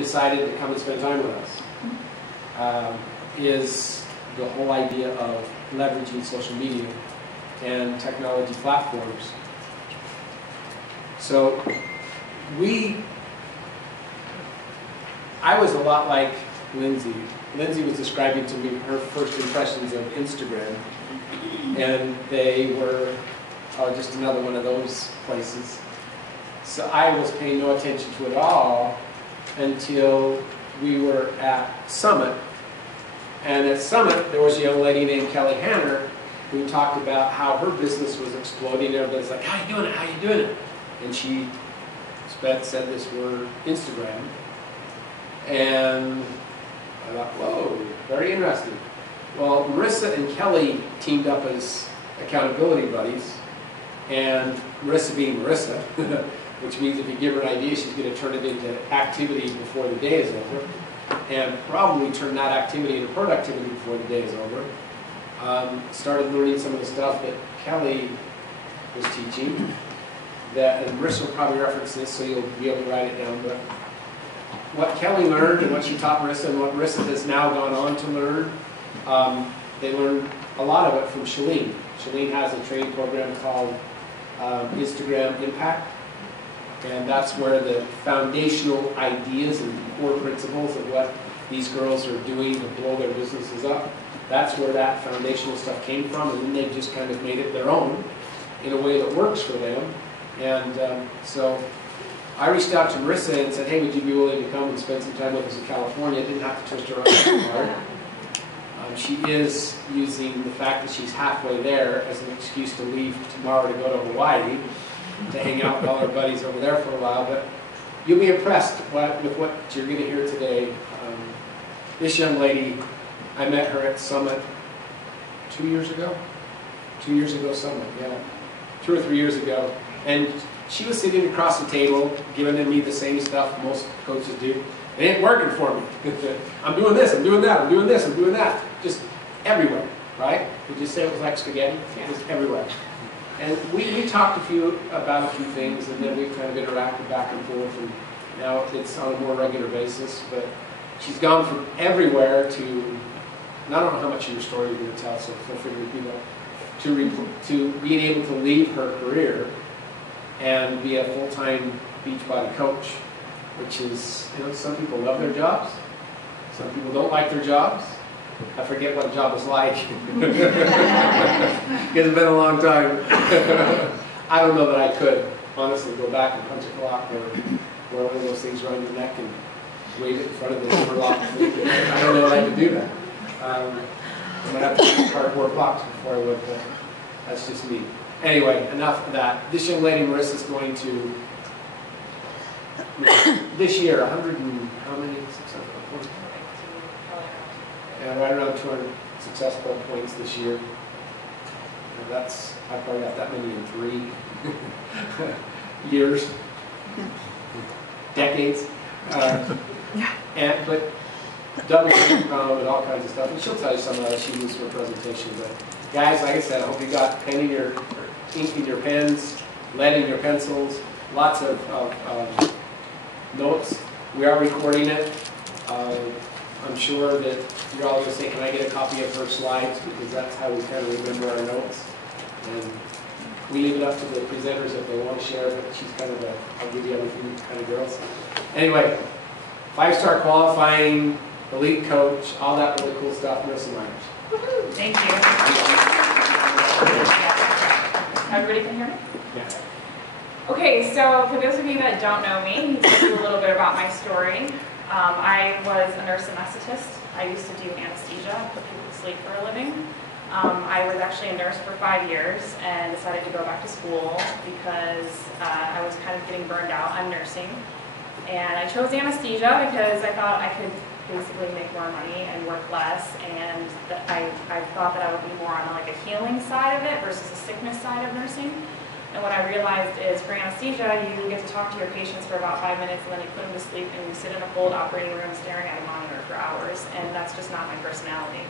decided to come and spend time with us, is the whole idea of leveraging social media and technology platforms. So I was a lot like Lindsay. Lindsay was describing to me her first impressions of Instagram, and they were just another one of those places. So I was paying no attention to it all until we were at Summit. And at Summit, there was a young lady named Kelly Hanner who talked about how her business was exploding. Everybody's like, how you doing it? How you doing it? And she said this word, Instagram. And I thought, whoa, very interesting. Well, Marissa and Kelly teamed up as accountability buddies. And Marissa being Marissa, which means if you give her an idea, she's going to turn it into activity before the day is over, and probably turn that activity into productivity before the day is over. Started learning some of the stuff that Kelly was teaching, and Marissa will probably reference this, so you'll be able to write it down. But what Kelly learned and what she taught Marissa and what Marissa has now gone on to learn, they learned a lot of it from Shalene. Shalene has a training program called Instagram Impact. And that's where the foundational ideas and core principles of what these girls are doing to blow their businesses up, that's where that foundational stuff came from, and then they've just kind of made it their own in a way that works for them. And so I reached out to Marissa and said, hey, would you be willing to come and spend some time with us in California? I didn't have to twist her arm too hard. She is using the fact that she's halfway there as an excuse to leave tomorrow to go to Hawaii, to hang out with all our buddies over there for a while, but you'll be impressed with what you're going to hear today. This young lady, I met her at Summit 2 years ago? 2 years ago, Summit, yeah. 2 or 3 years ago. And she was sitting across the table, giving me the same stuff most coaches do. It ain't working for me. I'm doing this, I'm doing that, I'm doing this, I'm doing that. Just everywhere, right? Did you say it was like spaghetti? Just everywhere. And we talked about a few things, and then we've kind of interacted back and forth, and now it's on a more regular basis. But she's gone from everywhere to, and I don't know how much of your story you're going to tell, so feel free to repeat that, to being able to leave her career and be a full-time Beachbody coach, which is, some people love their jobs, some people don't like their jobs. I forget what a job was like. Because it's been a long time. I don't know that I could, honestly, go back and punch a clock or wear one of those things around your neck and wave it in front of the Superlock. I don't know that I could do that. I'm going to have to use cardboard box before I would, but that's just me. Anyway, enough of that. This young lady, Marissa, is going to, this year, 100 and how many successful points? Yeah, right around 200 successful points this year. And I've probably got that many in 3 years, decades. But double income and all kinds of stuff. And she'll tell you some of that as she moves through her presentation. But guys, like I said, I hope you got pen in your ink in your pens, lead in your pencils, lots of notes. We are recording it. I'm sure that you're all going to say, can I get a copy of her slides? Because that's how we kind of remember our notes. And we leave it up to the presenters if they want to share, but she's kind of a, I'll give you everything kind of girl. So anyway, 5-star qualifying, elite coach, all that really cool stuff. Marissa Myers. Thank you. Everybody can hear me? Yeah. Okay, so for those of you that don't know me, I'll tell you a little bit about my story. I was a nurse anesthetist. I used to do anesthesia, put people to sleep for a living. I was actually a nurse for 5 years and decided to go back to school because I was kind of getting burned out on nursing. And I chose anesthesia because I thought I could basically make more money and work less, and that I thought that I would be more on like a healing side of it versus a sickness side of nursing. And what I realized is for anesthesia, you get to talk to your patients for about 5 minutes and then you put them to sleep and you sit in a cold operating room staring at a monitor for hours, and that's just not my personality.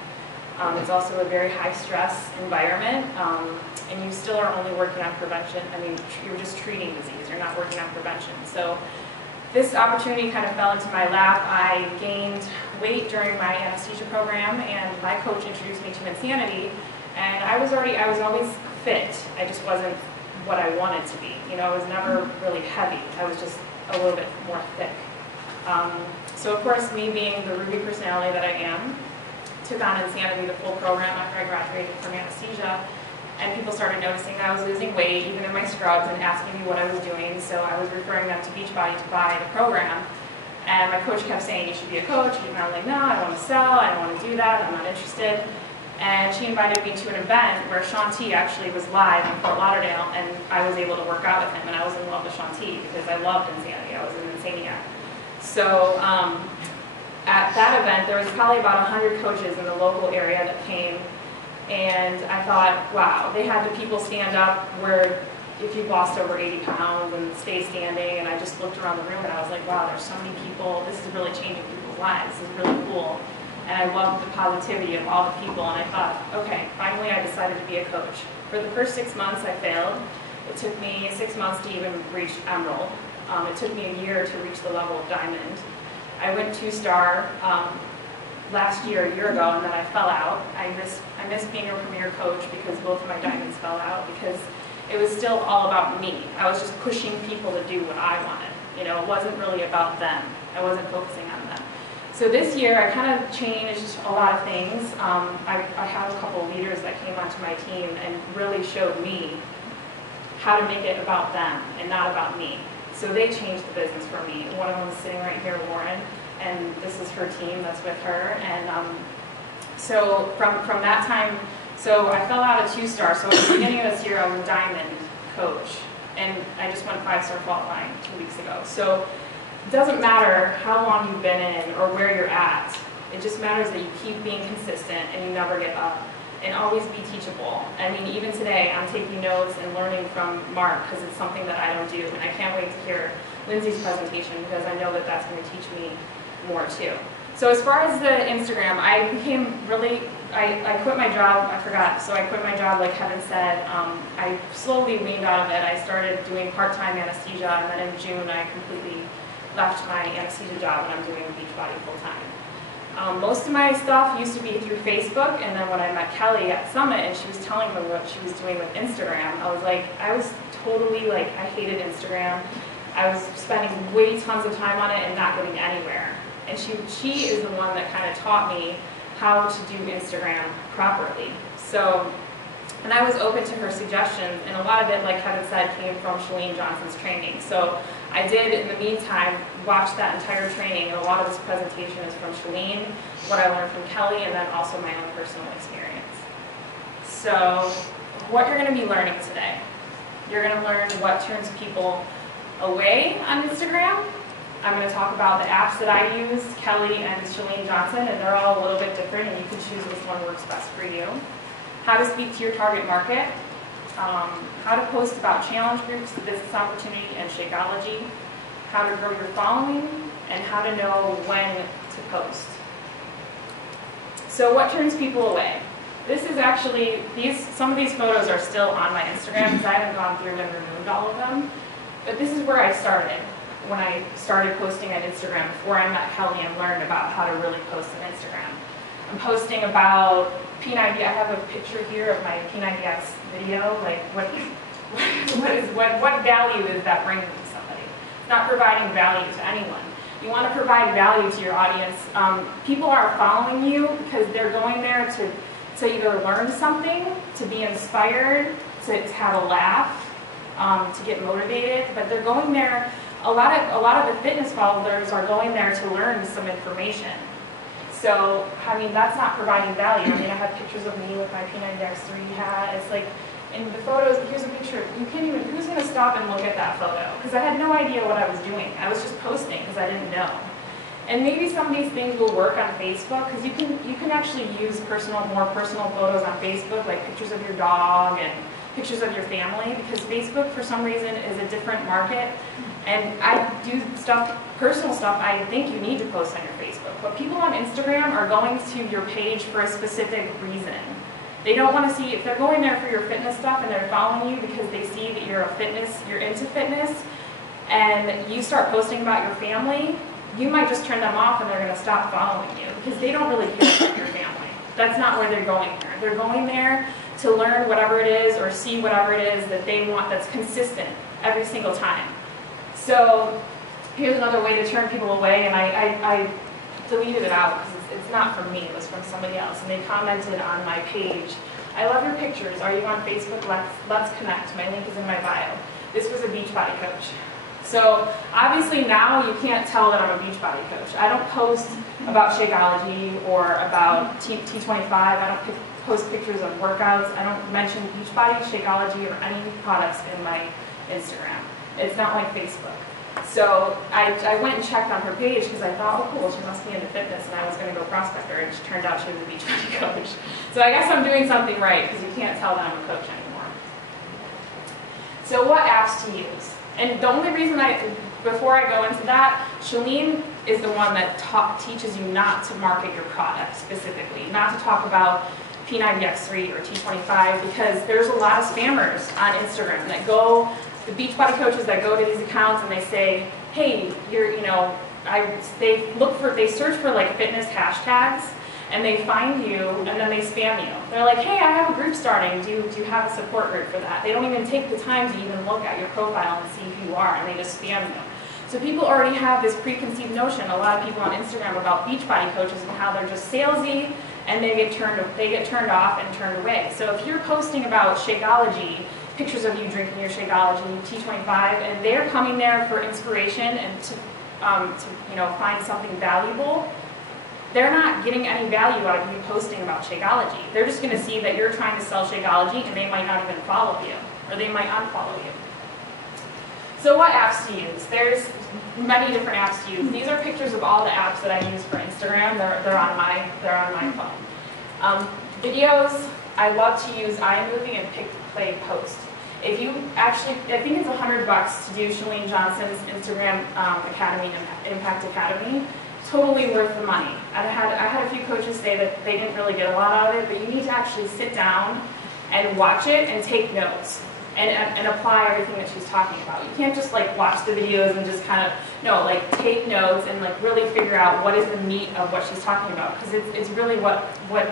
It's also a very high stress environment, and you still are only working on prevention. I mean, you're just treating disease, you're not working on prevention. So this opportunity kind of fell into my lap. I gained weight during my anesthesia program, and my coach introduced me to Insanity, and I was always fit. I just wasn't what I wanted to be. You know, I was never really heavy. I was just a little bit more thick. So of course, me being the Ruby personality that I am, took on Insanity, the full program, after I graduated from anesthesia, and people started noticing that I was losing weight, even in my scrubs, and asking me what I was doing. So I was referring them to Beachbody to buy the program. And my coach kept saying, you should be a coach. And I'm like, no, I don't want to sell. I don't want to do that. I'm not interested. And she invited me to an event where Sean T actually was live in Fort Lauderdale, and I was able to work out with him, and I was in love with Sean T because I loved Insanity. I was an Insaniac. So at that event, there was probably about 100 coaches in the local area that came, and I thought, wow, they had the people stand up where if you've lost over 80 pounds and stay standing, and I just looked around the room and I was like, wow, there's so many people, this is really changing people's lives, this is really cool. And I loved the positivity of all the people, and I thought, okay, finally I decided to be a coach. For the first 6 months I failed. It took me 6 months to even reach Emerald. It took me a year to reach the level of Diamond. I went 2-star last year, a year ago, and then I fell out. I missed being a premier coach because both of my diamonds fell out, because it was still all about me. I was just pushing people to do what I wanted. You know, it wasn't really about them. I wasn't focusing on them. So this year, I kind of changed a lot of things. I have a couple of leaders that came onto my team and really showed me how to make it about them and not about me. So they changed the business for me. One of them is sitting right here, Lauren, and this is her team that's with her. And so from that time, so I fell out of 2-star. So at the beginning of this year, I was a Diamond coach, and I just went 5-star qualifying 2 weeks ago. So it doesn't matter how long you've been in or where you're at. It just matters that you keep being consistent and you never give up, and always be teachable. I mean, even today, I'm taking notes and learning from Mark because it's something that I don't do, and I can't wait to hear Lindsay's presentation because I know that that's going to teach me more too. So as far as the Instagram, I became really, I quit my job, I forgot, so I quit my job like Kevin said. I slowly weaned out of it. I started doing part-time anesthesia, and then in June I completely left my anesthesia job and I'm doing Beachbody full-time. Most of my stuff used to be through Facebook, and then when I met Kelly at Summit and she was telling me what she was doing with Instagram, I was like, I was totally like, I hated Instagram. I was spending way tons of time on it and not getting anywhere. And she is the one that kind of taught me how to do Instagram properly. So, and I was open to her suggestions, and a lot of it, like Kevin said, came from Shalene Johnson's training. So I did, in the meantime, watch that entire training, and a lot of this presentation is from Shalene, what I learned from Kelly, and then also my own personal experience. So what you're going to be learning today, you're going to learn what turns people away on Instagram. I'm going to talk about the apps that I use, Kelly and Shalene Johnson, and they're all a little bit different, and you can choose which one works best for you. How to speak to your target market, how to post about challenge groups, business opportunity, and Shakeology, how to grow your following, and how to know when to post. So what turns people away? This is actually, some of these photos are still on my Instagram because I haven't gone through and removed all of them. But this is where I started, when I started posting on Instagram before I met Kelly and learned about how to really post on Instagram. I'm posting about P90, I have a picture here of my P90X video, like what value is that bringing to somebody? It's not providing value to anyone. You want to provide value to your audience. People are following you because they're going there to either learn something, to be inspired, to have a laugh, to get motivated, but they're going there, a lot of the fitness followers are going there to learn some information. So, I mean, that's not providing value. I mean, I have pictures of me with my P90X3 hat. It's like, in the photos, here's a picture. You can't even, who's going to stop and look at that photo? Because I had no idea what I was doing. I was just posting because I didn't know. And maybe some of these things will work on Facebook, because you can actually use more personal photos on Facebook, like pictures of your dog and pictures of your family, because Facebook, for some reason, is a different market. And I do personal stuff, I think you need to post on your Facebook. But people on Instagram are going to your page for a specific reason. They don't want to see, if they're going there for your fitness stuff and they're following you because they see that you're into fitness, and you start posting about your family, you might just turn them off and they're going to stop following you because they don't really care about your family. That's not where they're going there. They're going there to learn whatever it is or see whatever it is that they want that's consistent every single time. So here's another way to turn people away, and I deleted it out because it's not from me, it was from somebody else, and they commented on my page, "I love your pictures. Are you on Facebook? Let's connect. My link is in my bio." This was a Beachbody coach. So obviously now you can't tell that I'm a Beachbody coach. I don't post about Shakeology or about T25. I don't post pictures of workouts. I don't mention Beachbody, Shakeology, or any products in my Instagram. It's not like Facebook. So I went and checked on her page because I thought, oh cool, she must be into fitness, and I was going to go prospect her, and it turned out she was a Beachbody coach. So I guess I'm doing something right because you can't tell that I'm a coach anymore. So what apps to use? And the only reason before I go into that, Shalene is the one that teaches you not to market your product specifically, not to talk about P90X3 or T25, because there's a lot of spammers on Instagram that go, the Beachbody coaches that go to these accounts and they say, hey, they search for like fitness hashtags, and they find you, and then they spam you. They're like, hey, I have a group starting. Do you have a support group for that? They don't even take the time to even look at your profile and see who you are, and they just spam you. So people already have this preconceived notion, a lot of people on Instagram, about Beachbody coaches and how they're just salesy, and they get turned off and turned away. So if you're posting about Shakeology, pictures of you drinking your Shakeology, T25, and they're coming there for inspiration and to find something valuable, they're not getting any value out of you posting about Shakeology. They're just going to see that you're trying to sell Shakeology, and they might not even follow you, or they might unfollow you. So what apps to use? There's many different apps to use. These are pictures of all the apps that I use for Instagram. They're on my phone. Videos, I love to use iMovie and Pick, Play, Post. If you actually, I think it's $100 to do Shalene Johnson's Instagram Academy, Impact Academy. Totally worth the money. I had a few coaches say that they didn't really get a lot out of it, but you need to actually sit down and watch it and take notes and apply everything that she's talking about. You can't just like watch the videos and just kind of, no, like take notes and like really figure out what is the meat of what she's talking about, because it's really what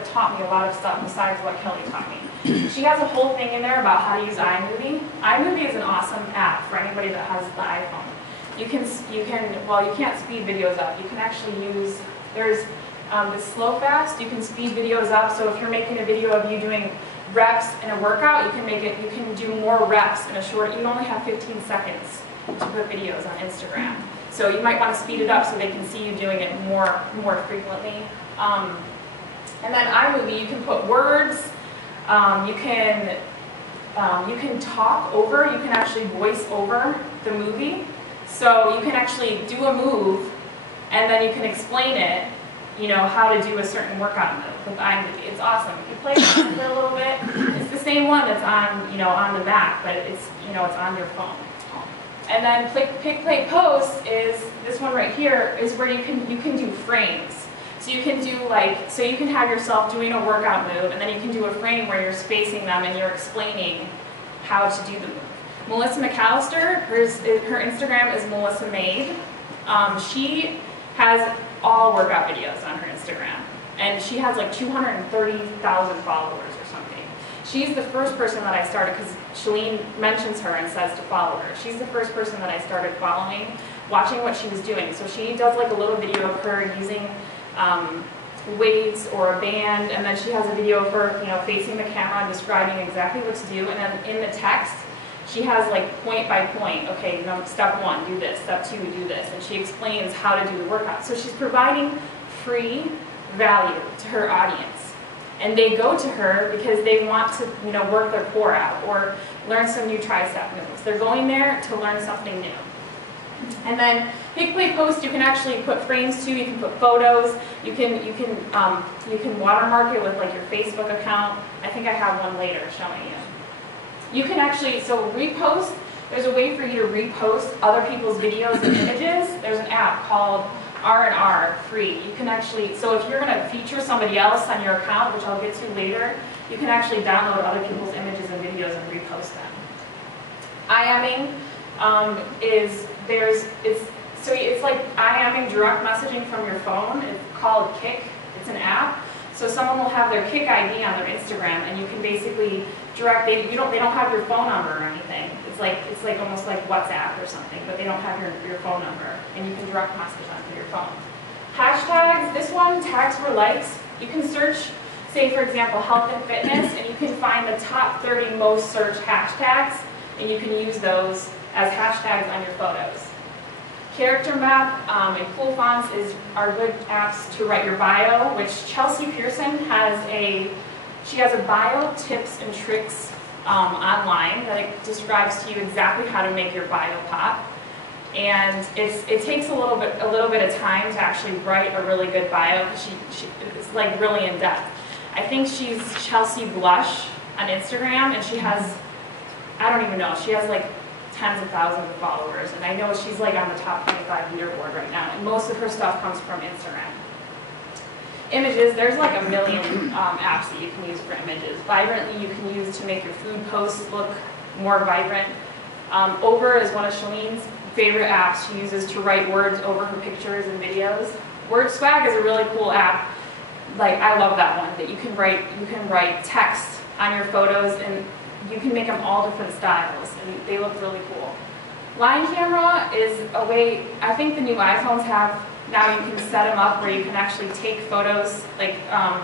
taught me a lot of stuff besides what Kelly taught me. She has a whole thing in there about how to use iMovie. iMovie is an awesome app for anybody that has the iPhone. You can't speed videos up. You can actually use, there's this slow fast, you can speed videos up. So if you're making a video of you doing reps in a workout, you can do more reps in a short, you only have 15 seconds to put videos on Instagram. So you might want to speed it up so they can see you doing it more frequently. And then iMovie, you can put words, you can talk over, you can actually voice over the movie. So you can actually do a move, and then you can explain it, how to do a certain workout move with iMovie. It's awesome. If you play with it for a little bit, it's the same one that's on the Mac, but it's on your phone. And then Pick, Play, Post is this one right here, is where you can do frames. So you can do you can have yourself doing a workout move, and then you can do a frame where you're spacing them and you're explaining how to do the move. Melissa McAllister, her Instagram is Melissa Made. She has all workout videos on her Instagram, and she has like 230,000 followers or something. She's the first person that I started, because Shalene mentions her and says to follow her. She's the first person that I started following, watching what she was doing. So she does like a little video of her using weights or a band, and then she has a video of her facing the camera and describing exactly what to do, and then in the text, she has like point by point, okay, step 1, do this, step 2, do this, and she explains how to do the workout. So she's providing free value to her audience. And they go to her because they want to work their core out or learn some new tricep moves. They're going there to learn something new. And then Pick, Play, Post, you can actually put frames too, you can put photos, you can watermark it with like your Facebook account. I think I have one later showing you. You can actually, so repost, there's a way for you to repost other people's videos and images. There's an app called R&R, free. You can actually, so if you're going to feature somebody else on your account, which I'll get to later, you can actually download other people's images and videos and repost them. IMing is it's like IMing direct messaging from your phone. It's called Kik. It's an app. So someone will have their Kik ID on their Instagram, and you can basically they don't have your phone number or anything. It's like almost like WhatsApp or something, but they don't have your phone number, and you can direct message onto your phone. Hashtags. This one, tags for likes. You can search, say for example, health and fitness, and you can find the top 30 most searched hashtags, and you can use those as hashtags on your photos. Character Map and Cool Fonts are good apps to write your bio, which Chelsea Pearson has a bio tips and tricks online that it describes to you exactly how to make your bio pop. And it takes a little bit of time to actually write a really good bio because it's like really in depth. I think she's Chelsea Blush on Instagram, and she has, I don't even know, she has like tens of thousands of followers, and I know she's like on the top 25 leaderboard right now, and most of her stuff comes from Instagram. Images, there's like a million apps that you can use for images. Vibrantly you can use to make your food posts look more vibrant. Over is one of Shalene's favorite apps. She uses to write words over her pictures and videos. Word Swag is a really cool app. Like, I love that one, that you can write text on your photos, and you can make them all different styles, and they look really cool. Line camera is a way, I think the new iPhones have, now you can set them up where you can actually take photos, like, I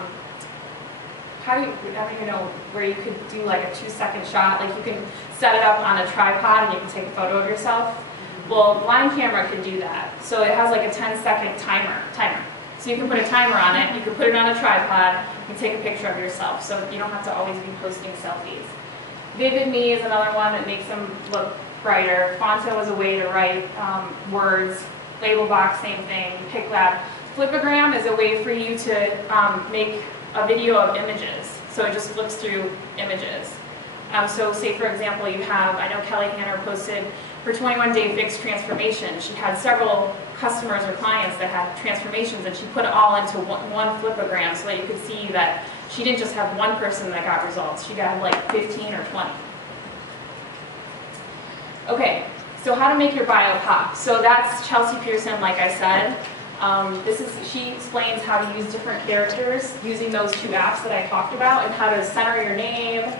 don't even know, where you could do like a 2-second shot, like you can set it up on a tripod and you can take a photo of yourself. Well, Line camera can do that. So it has like a 10-second timer. So you can put a timer on it, you can put it on a tripod, you can take a picture of yourself, so you don't have to always be posting selfies. Vivid Me is another one that makes them look brighter. Fonto is a way to write words. Label Box, same thing. PicLab. Flipagram is a way for you to make a video of images. So it just flips through images. So say for example you have, I know Kelly Hanner posted her 21-day fixed transformation. She had several customers or clients that had transformations, and she put it all into one Flipagram so that you could see that she didn't just have one person that got results. She got like 15 or 20. Okay, so how to make your bio pop. So that's Chelsea Pearson, like I said. She explains how to use different characters using those two apps that I talked about, and how to center your name.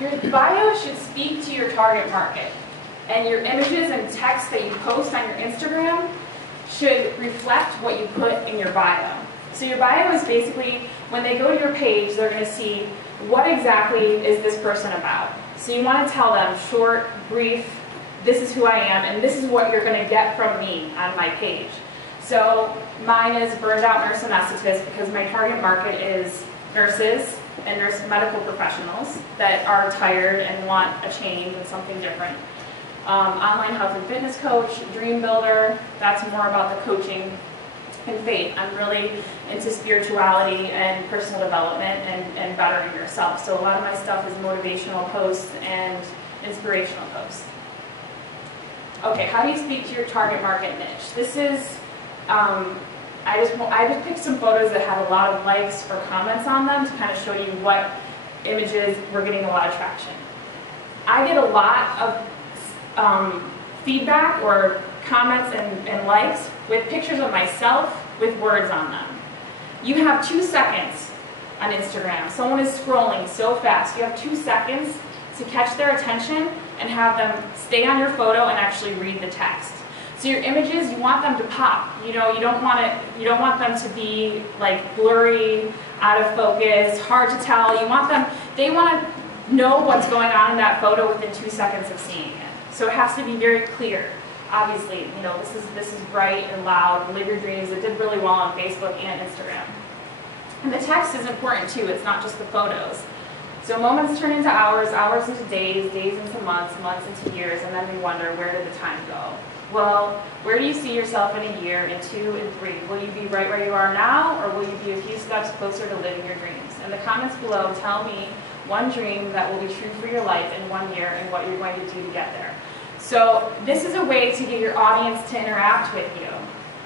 Your bio should speak to your target market, and your images and text that you post on your Instagram should reflect what you put in your bio. So your bio is basically, when they go to your page, they're going to see what exactly is this person about. So you want to tell them short, brief, this is who I am, and this is what you're going to get from me on my page. So mine is burned out nurse anesthetist, because my target market is nurses and medical professionals that are tired and want a change and something different. Online health and fitness coach, dream builder, that's more about the coaching and faith. I'm really into spirituality and personal development and bettering yourself. So a lot of my stuff is motivational posts and inspirational posts. Okay, how do you speak to your target market niche? This is, I just picked some photos that had a lot of likes or comments on them to kind of show you what images were getting a lot of traction. I get a lot of feedback or comments and likes with pictures of myself with words on them. You have 2 seconds on Instagram. Someone is scrolling so fast. You have 2 seconds to catch their attention and have them stay on your photo and actually read the text. So your images, you want them to pop. You know, you don't want them to be like blurry, out of focus, hard to tell. They want to know what's going on in that photo within 2 seconds of seeing it. So it has to be very clear. Obviously, you know, this is bright and loud. Live your dreams. It did really well on Facebook and Instagram. And the text is important too. It's not just the photos. So moments turn into hours, hours into days, days into months, months into years, and then we wonder, where did the time go? Well, where do you see yourself in a year, in 2, and 3? Will you be right where you are now, or will you be a few steps closer to living your dreams? In the comments below, tell me one dream that will be true for your life in 1 year and what you're going to do to get there. So this is a way to get your audience to interact with you.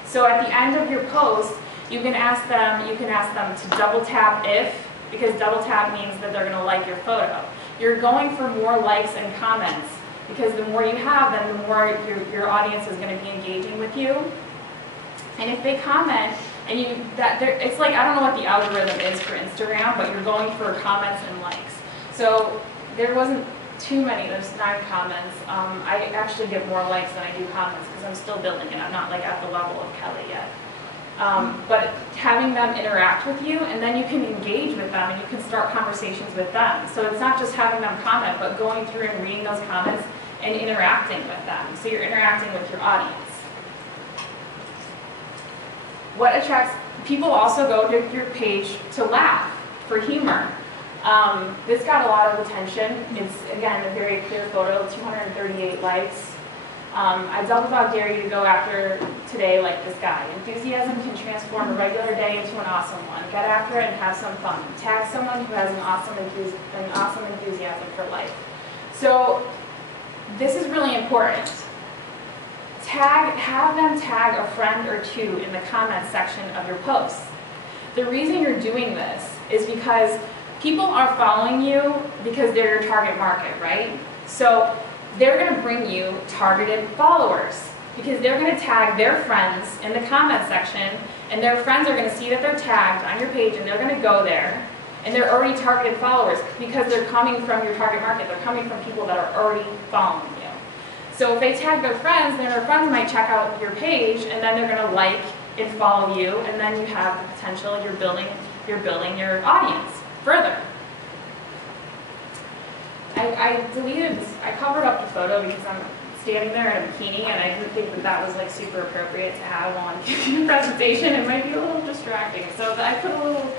So at the end of your post, you can ask them to double tap if, because double tap means that they're going to like your photo. You're going for more likes and comments because the more you have, then the more your audience is going to be engaging with you. And if they comment, and it's like, I don't know what the algorithm is for Instagram, but you're going for comments and likes. So there wasn't too many, there's 9 comments. I actually get more likes than I do comments because I'm still building it. I'm not like at the level of Kelly yet. But having them interact with you, and then you can engage with them and you can start conversations with them. So it's not just having them comment, but going through and reading those comments and interacting with them. So you're interacting with your audience. What attracts people also go to your page to laugh, for humor. This got a lot of attention. It's, again, a very clear photo, 238 likes. I double dog dare you to go after today like this guy. Enthusiasm can transform a regular day into an awesome one. Get after it and have some fun. Tag someone who has an awesome enthusiasm for life. So this is really important. Have them tag a friend or two in the comments section of your posts. The reason you're doing this is because people are following you because they're your target market, right? So they're going to bring you targeted followers because they're going to tag their friends in the comment section, and their friends are going to see that they're tagged on your page, and they're going to go there, and they're already targeted followers because they're coming from your target market. They're coming from people that are already following you. So if they tag their friends, then their friends might check out your page, and then they're going to like and follow you, and then you have the potential, you're building your audience further. I deleted this, I covered up the photo because I'm standing there in a bikini, and I didn't think that that was like super appropriate to have on giving a presentation. It might be a little distracting, so I put a little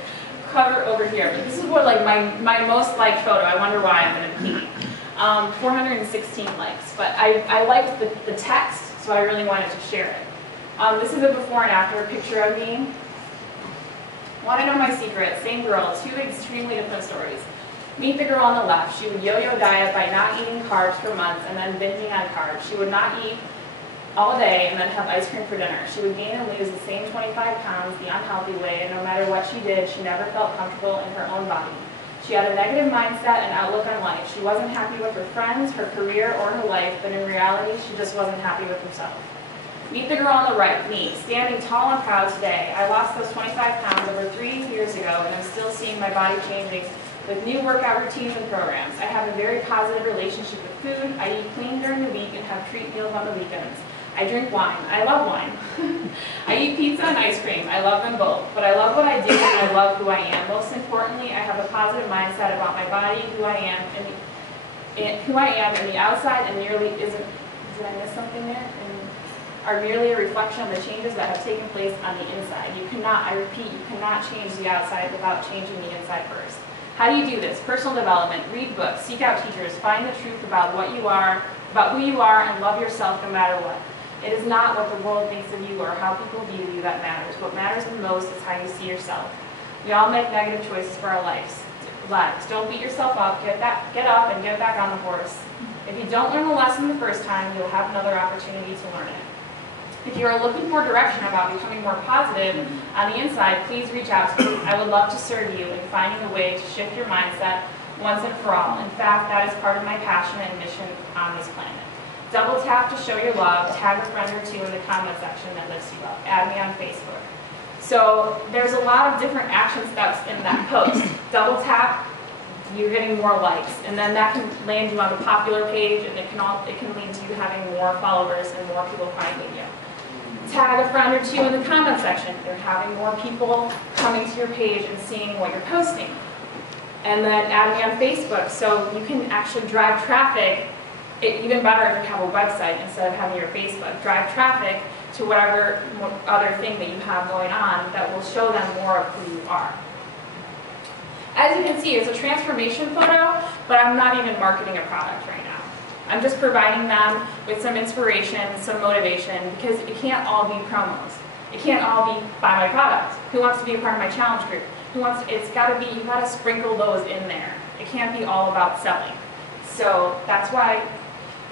cover over here. But this is what like my most liked photo. I wonder why I'm in a bikini. 416 likes, but I liked the text, so I really wanted to share it. This is a before and after picture of me. Want to know my secret? Same girl, 2 extremely different stories. Meet the girl on the left. She would yo-yo diet by not eating carbs for months and then binging on carbs. She would not eat all day and then have ice cream for dinner. She would gain and lose the same 25 pounds the unhealthy way, and no matter what she did, she never felt comfortable in her own body. She had a negative mindset and outlook on life. She wasn't happy with her friends, her career, or her life, but in reality, she just wasn't happy with herself. Meet the girl on the right, me, standing tall and proud today. I lost those 25 pounds over 3 years ago, and I'm still seeing my body changing with new workout routines and programs. I have a very positive relationship with food. I eat clean during the week and have treat meals on the weekends. I drink wine. I love wine. I eat pizza and ice cream. I love them both. But I love what I do and I love who I am. Most importantly, I have a positive mindset about my body, who I am, and the outside, and merely isn't. Did I miss something there? And are merely a reflection of the changes that have taken place on the inside. You cannot, I repeat, you cannot change the outside without changing the inside first. How do you do this? Personal development, read books, seek out teachers, find the truth about what you are, about who you are, and love yourself no matter what. It is not what the world thinks of you or how people view you that matters. What matters the most is how you see yourself. We all make negative choices for our lives. Don't beat yourself up. Get up and get back on the horse. If you don't learn the lesson the first time, you'll have another opportunity to learn it. If you are looking for direction about becoming more positive on the inside, please reach out to me. I would love to serve you in finding a way to shift your mindset once and for all. In fact, that is part of my passion and mission on this planet. Double tap to show your love, tag a friend or two in the comment section that lifts you up. Add me on Facebook. So there's a lot of different action steps in that post. Double tap, you're getting more likes, and then that can land you on the popular page, and it can lead to you having more followers and more people finding you. Tag a friend or two in the comment section. They're having more people coming to your page and seeing what you're posting. And then add me on Facebook, so you can actually drive traffic. Even better if you have a website instead of having your Facebook. Drive traffic to whatever other thing that you have going on that will show them more of who you are. As you can see, it's a transformation photo, but I'm not even marketing a product right now. I'm just providing them with some inspiration, some motivation, because it can't all be promos. It can't all be buy my product. Who wants to be a part of my challenge group? It's gotta be, you gotta sprinkle those in there. It can't be all about selling. So that's why,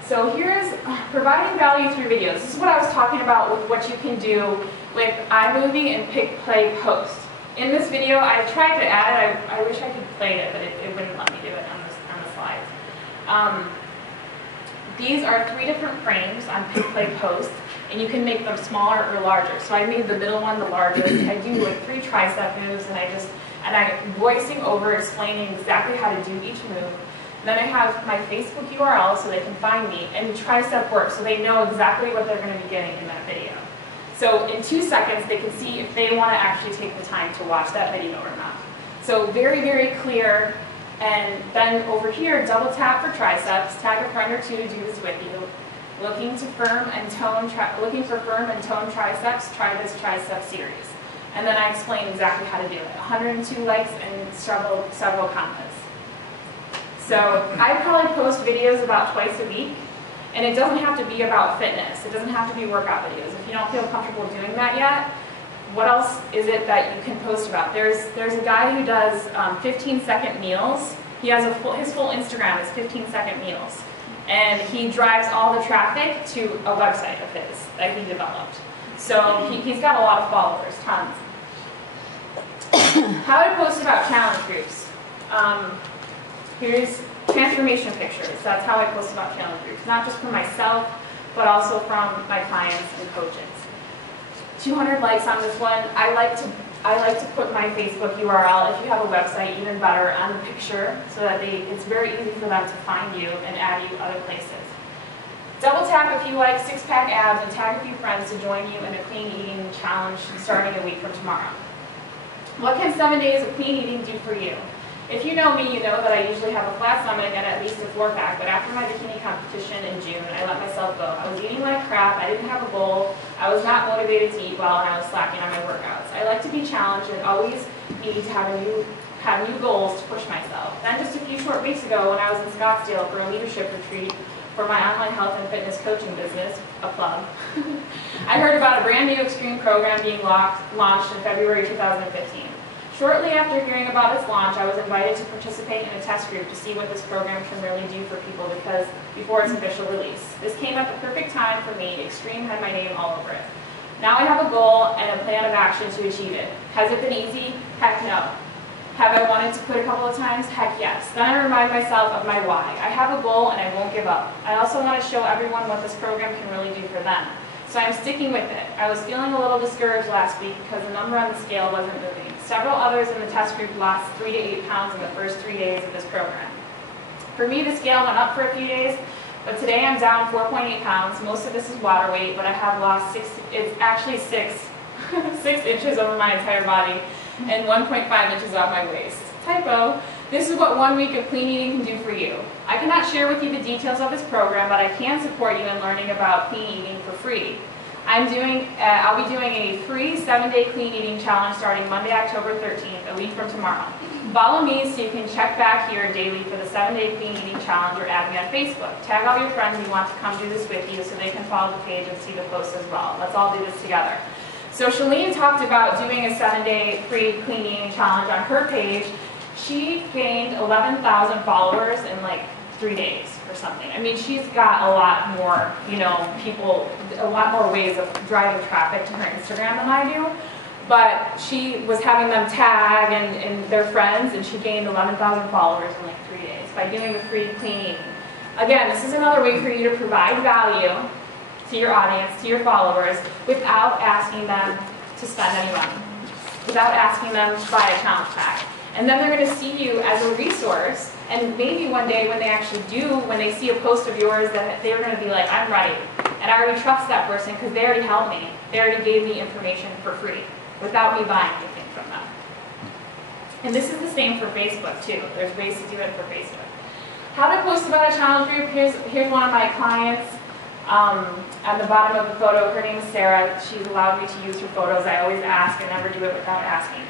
so here's providing value through videos. This is what I was talking about with what you can do with iMovie and Pick, Play, Post. In this video, I tried to add it. I wish I could play it, but it wouldn't let me do it on the slides. These are 3 different frames on play posts, and you can make them smaller or larger. So I made the middle one the largest. I do like 3 tricep moves, and I'm voicing over, explaining exactly how to do each move. Then I have my Facebook URL so they can find me, and tricep work so they know exactly what they're going to be getting in that video. So in 2 seconds, they can see if they want to actually take the time to watch that video or not. So very, very clear. And then over here, double tap for triceps, tag a friend or 2 to do this with you. Looking for firm and tone triceps, try this tricep series. And then I explain exactly how to do it. 102 likes and several comments. So I probably post videos about twice a week, and it doesn't have to be about fitness. It doesn't have to be workout videos. If you don't feel comfortable doing that yet, what else is it that you can post about? There's a guy who does 15-second meals. He has his full Instagram is 15-second meals. And he drives all the traffic to a website of his that he developed. So he's got a lot of followers, tons. How to post about challenge groups. Here's transformation pictures. That's how I post about challenge groups. Not just for myself, but also from my clients and coaches. 200 likes on this one. I like to put my Facebook URL, if you have a website, even better, on the picture so that it's very easy for them to find you and add you other places. Double tap if you like 6-pack abs and tag a few friends to join you in a clean eating challenge starting a week from tomorrow. What can 7 days of clean eating do for you? If you know me, you know that I usually have a flat stomach and at least a 4-pack, but after my bikini competition in June, I let myself go. I was eating like crap, I didn't have a goal, I was not motivated to eat well, and I was slacking on my workouts. I like to be challenged and always need to have new goals to push myself. Then just a few short weeks ago, when I was in Scottsdale for a leadership retreat for my online health and fitness coaching business, a plug, I heard about a brand new extreme program being launched in February 2015. Shortly after hearing about its launch, I was invited to participate in a test group to see what this program can really do for people before its official release. This came at the perfect time for me. Extreme had my name all over it. Now I have a goal and a plan of action to achieve it. Has it been easy? Heck no. Have I wanted to quit a couple of times? Heck yes. Then I remind myself of my why. I have a goal and I won't give up. I also want to show everyone what this program can really do for them. So I'm sticking with it. I was feeling a little discouraged last week because the number on the scale wasn't moving. Several others in the test group lost 3 to 8 pounds in the first 3 days of this program. For me, the scale went up for a few days, but today I'm down 4.8 pounds. Most of this is water weight, but I have lost it's actually 6 inches over my entire body and 1.5 inches off my waist. Typo. This is what 1 week of clean eating can do for you. I cannot share with you the details of this program, but I can support you in learning about clean eating for free. I'll be doing a free 7-day clean eating challenge starting Monday, October 13th, a week from tomorrow. Follow me so you can check back here daily for the 7-day clean eating challenge or add me on Facebook. Tag all your friends who want to come do this with you so they can follow the page and see the posts as well. Let's all do this together. So Shalene talked about doing a 7-day free clean eating challenge on her page. She gained 11,000 followers in like 3 days or something. I mean, she's got a lot more, a lot more ways of driving traffic to her Instagram than I do. But she was having them tag and their friends, and she gained 11,000 followers in like 3 days by doing the free clean eating. Again, this is another way for you to provide value to your audience, to your followers, without asking them to spend any money, without asking them to buy a challenge pack. And then they're going to see you as a resource, and maybe one day when they see a post of yours, that they're going to be like, I'm ready. And I already trust that person because they already helped me. They already gave me information for free without me buying anything from them. And this is the same for Facebook too. There's ways to do it for Facebook. How to post about a challenge group. Here's one of my clients. At the bottom of the photo, her name is Sarah. She's allowed me to use her photos. I always ask and never do it without asking.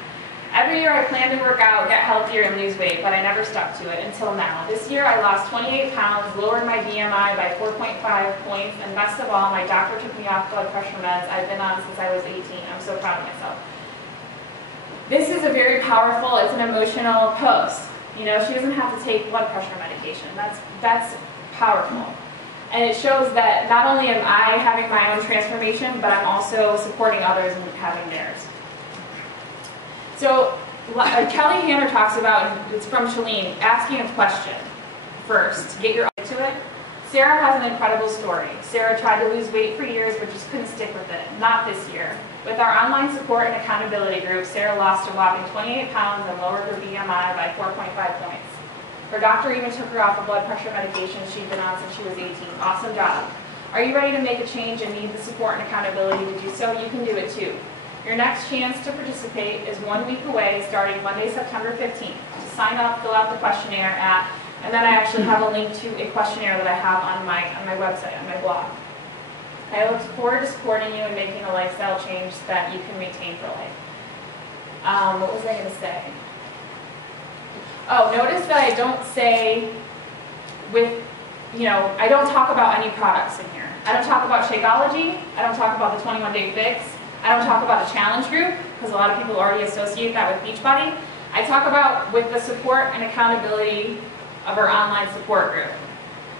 Every year I plan to work out, get healthier, and lose weight, but I never stuck to it until now. This year I lost 28 pounds, lowered my BMI by 4.5 points, and best of all, my doctor took me off blood pressure meds I've been on since I was 18. I'm so proud of myself. This is a very powerful, it's an emotional post. She doesn't have to take blood pressure medication. That's powerful. And it shows that not only am I having my own transformation, but I'm also supporting others in having theirs. So Kelly Hanner talks about, it's from Shalene, asking a question first. Get your to it. Sarah has an incredible story. Sarah tried to lose weight for years, but just couldn't stick with it. Not this year. With our online support and accountability group, Sarah lost a whopping 28 pounds and lowered her BMI by 4.5 points. Her doctor even took her off a blood pressure medication she'd been on since she was 18. Awesome job. Are you ready to make a change and need the support and accountability to do so? You can do it too. Your next chance to participate is 1 week away, starting Monday, September 15th. To sign up, fill out the questionnaire and then I actually have a link to a questionnaire that I have on my website, on my blog. I look forward to supporting you and making a lifestyle change that you can maintain for life. What was I going to say? Oh, notice that I don't say I don't talk about any products in here. I don't talk about Shakeology. I don't talk about the 21-day fix. I don't talk about a challenge group, because a lot of people already associate that with Beachbody. I talk about with the support and accountability of our online support group.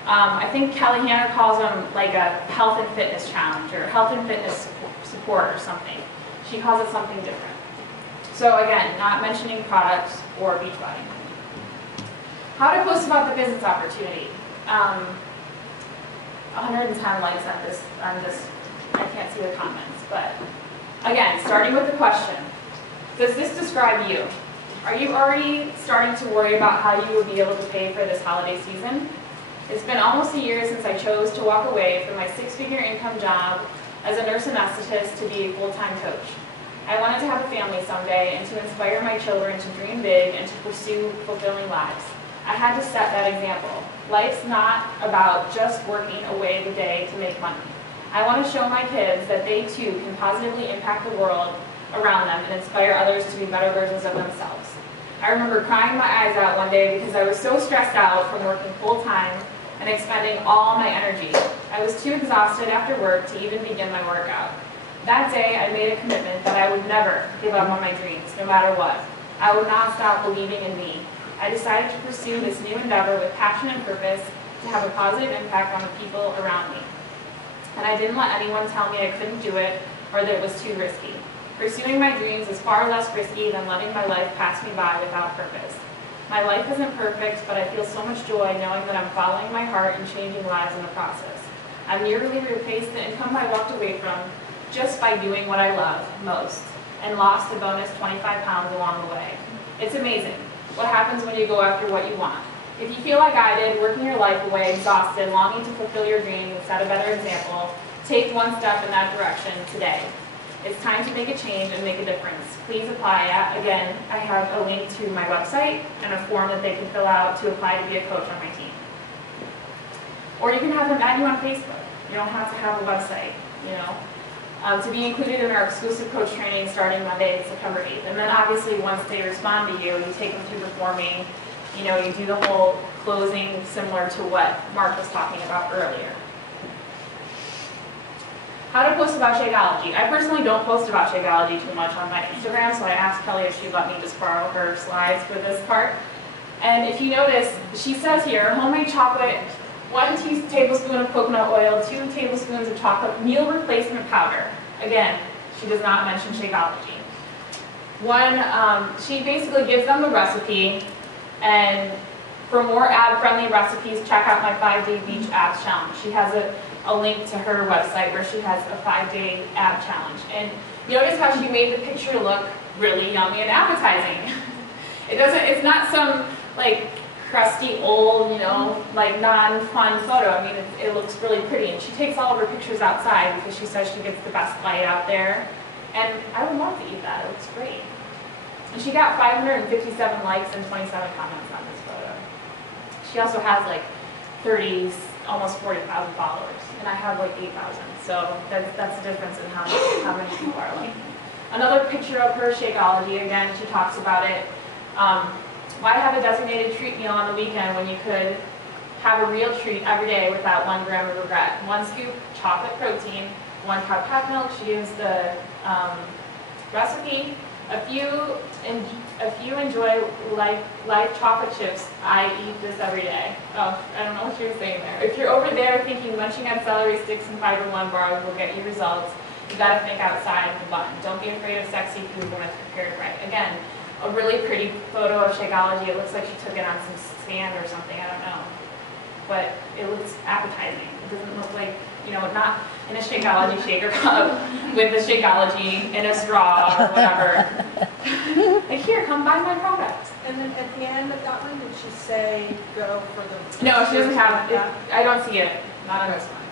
I think Kelly Hanner calls them like a health and fitness challenge or health and fitness support or something. She calls it something different. So again, not mentioning products or Beachbody. How to post about the business opportunity. 110 likes on this. I can't see the comments, but again, starting with the question. Does this describe you? Are you already starting to worry about how you will be able to pay for this holiday season? It's been almost a year since I chose to walk away from my 6-figure income job as a nurse anesthetist to be a full-time coach. I wanted to have a family someday and to inspire my children to dream big and to pursue fulfilling lives. I had to set that example. Life's not about just working away the day to make money. I want to show my kids that they too can positively impact the world around them and inspire others to be better versions of themselves. I remember crying my eyes out one day because I was so stressed out from working full-time and expending all my energy. I was too exhausted after work to even begin my workout. That day, I made a commitment that I would never give up on my dreams, no matter what. I would not stop believing in me. I decided to pursue this new endeavor with passion and purpose to have a positive impact on the people around me. And I didn't let anyone tell me I couldn't do it or that it was too risky. Pursuing my dreams is far less risky than letting my life pass me by without purpose. My life isn't perfect, but I feel so much joy knowing that I'm following my heart and changing lives in the process. I've nearly replaced the income I walked away from just by doing what I love most and lost a bonus 25 pounds along the way. It's amazing what happens when you go after what you want. If you feel like I did, working your life away, exhausted, longing to fulfill your dreams and set a better example, take one step in that direction today. It's time to make a change and make a difference. Please apply. Again, I have a link to my website and a form that they can fill out to apply to be a coach on my team. Or you can have them add you on Facebook. You don't have to have a website, to be included in our exclusive coach training starting Monday, September 8th. And then obviously once they respond to you, you take them through the forming, you do the whole closing similar to what Mark was talking about earlier. How to post about Shakeology. I personally don't post about Shakeology too much on my Instagram, so I asked Kelly if she'd let me just borrow her slides for this part. And if you notice, she says here, homemade chocolate, 1 tablespoon of coconut oil, 2 tablespoons of chocolate meal replacement powder. Again, she does not mention Shakeology. She basically gives them the recipe, and for more ab-friendly recipes, check out my 5-day beach abs challenge. She has a link to her website where she has a 5-day ab challenge. And notice how she made the picture look really yummy and appetizing. It's not some like crusty old, non-fun photo. I mean, it looks really pretty. And she takes all of her pictures outside because she says she gets the best light out there. And I would love to eat that. It looks great. And she got 557 likes and 27 comments on this photo. She also has like 30, almost 40,000 followers. And I have like 8,000. So that's the difference in how many people are liking. Another picture of her Shakeology. Again, she talks about it. Why have a designated treat meal on the weekend when you could have a real treat every day without 1 gram of regret? 1 scoop chocolate protein, 1 cup half milk. She gives the recipe. If you enjoy light chocolate chips, I eat this every day. Oh, I don't know what you were saying there. If you're over there thinking munching on celery sticks and fiber one bars will get you results, you gotta think outside of the bun. Don't be afraid of sexy food when it's prepared right. Again, a really pretty photo of Shakeology. It looks like she took it on some sand or something, I don't know. but it looks appetizing. It doesn't look like, you know, not in a Shakeology shaker cup with the Shakeology in a straw or whatever. Like, here, come buy my product. And then at the end of that one, did she say go for the? No, she doesn't have it. I don't see it. Not on this one.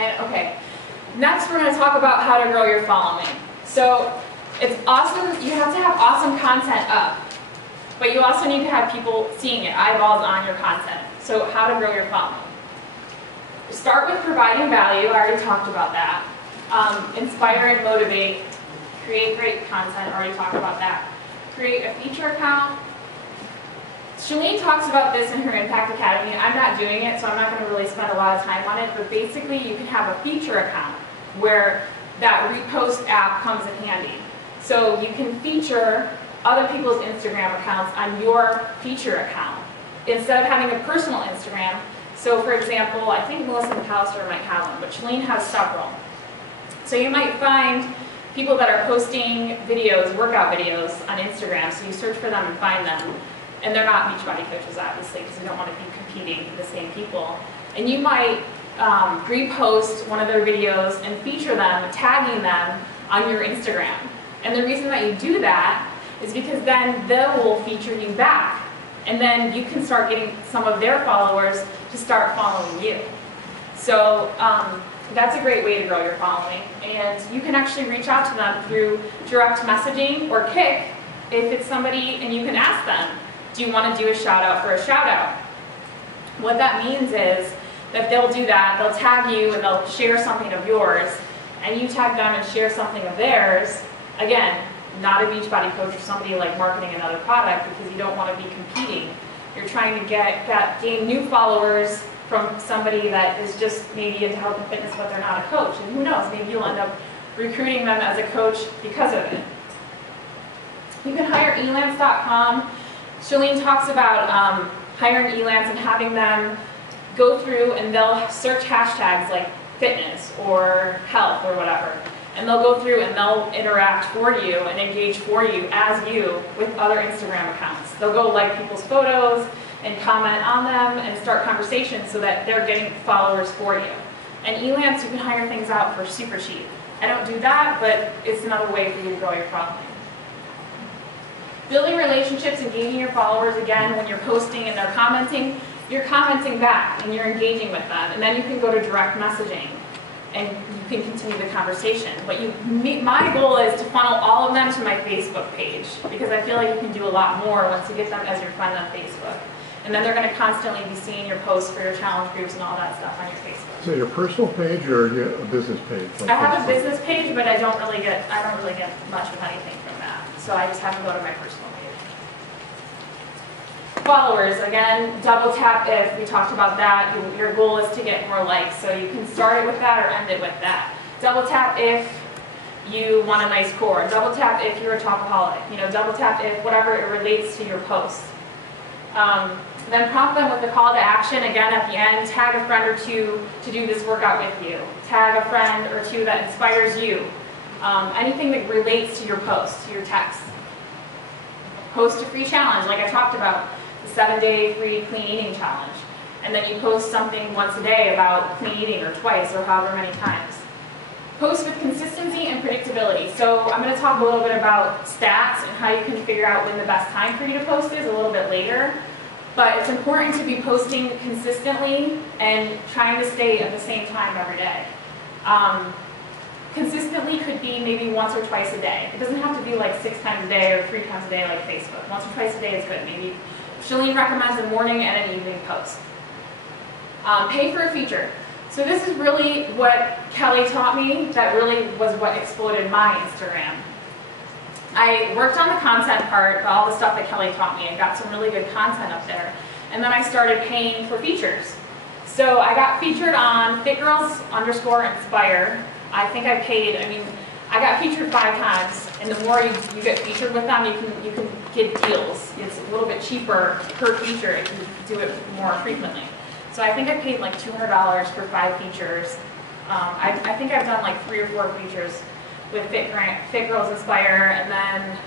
And okay, next we're going to talk about how to grow your following. So it's awesome. You have to have awesome content up, but you also need to have people seeing it, eyeballs on your content. So how to grow your following. Start with providing value. I already talked about that. Inspire and motivate. Create great content. Already talked about that. Create a feature account. Shalene talks about this in her Impact Academy. I'm not doing it, so I'm not going to really spend a lot of time on it, but basically you can have a feature account where that repost app comes in handy. So you can feature other people's Instagram accounts on your feature account instead of having a personal Instagram. So for example, I think Melissa McAllister might have one, but Shalene has several. So you might find people that are posting videos, workout videos on Instagram, so you search for them and find them. And they're not Beachbody coaches, obviously, because you don't want to be competing with the same people. And you might repost one of their videos and feature them, tagging them on your Instagram. And the reason that you do that is because then they will feature you back. And then you can start getting some of their followers to start following you. So that's a great way to grow your following. And you can actually reach out to them through direct messaging or Kick if it's somebody, and you can ask them, do you want to do a shout out for a shout out? What that means is that they'll do that, they'll tag you and they'll share something of yours, and you tag them and share something of theirs. Again, not a Beachbody coach or somebody like marketing another product, because you don't want to be competing. You're trying to gain new followers from somebody that is just maybe into health and fitness, but they're not a coach. And who knows, maybe you'll end up recruiting them as a coach because of it. You can hire elance.com. Shalene talks about hiring elance and having them go through and they'll search hashtags like fitness or health or whatever. And they'll go through and they'll interact for you and engage for you as you with other Instagram accounts. They'll go like people's photos and comment on them and start conversations so that they're getting followers for you. And elance, you can hire things out for super cheap. I don't do that, but it's another way for you to grow your following. Building relationships and gaining your followers, again, when you're posting and they're commenting back and you're engaging with them. And then you can go to direct messaging and you can continue the conversation. But my goal is to funnel all of them to my Facebook page, because I feel like you can do a lot more once you get them as your friend on Facebook. And then they're going to constantly be seeing your posts for your challenge groups and all that stuff on your Facebook. So your personal page or a business page? I have a business page, but I don't really get much of anything from that. So I just have to go to my personal page. Followers, again, double tap if. We talked about that. Your goal is to get more likes, so you can start it with that or end it with that. Double tap if you want a nice core. Double tap if you're a talkaholic. Double tap if whatever it relates to your post. Then prompt them with a call to action. Again, at the end, tag a friend or two to do this workout with you. Tag a friend or two that inspires you. Anything that relates to your post, to your text. Post a free challenge, like I talked about, the 7-day free clean eating challenge. And then you post something once a day about clean eating, or twice, or however many times. Post with consistency and predictability. So I'm going to talk a little bit about stats and how you can figure out when the best time for you to post is a little bit later. But it's important to be posting consistently and trying to stay at the same time every day. Consistently could be maybe once or twice a day. It doesn't have to be like 6 times a day or 3 times a day like Facebook. Once or twice a day is good. Maybe Shalene recommends a morning and an evening post. Pay for a feature. So this is really what Kelly taught me. That really was what exploded my Instagram. I worked on the content part, all the stuff that Kelly taught me. I got some really good content up there. And then I started paying for features. So I got featured on FitGirls_Inspire. I think I got featured 5 times. And the more you get featured with them, you can get deals. It's a little bit cheaper per feature if you do it more frequently. So I think I paid like $200 for 5 features. I think I've done like 3 or 4 features with Fit Girls Inspire, and then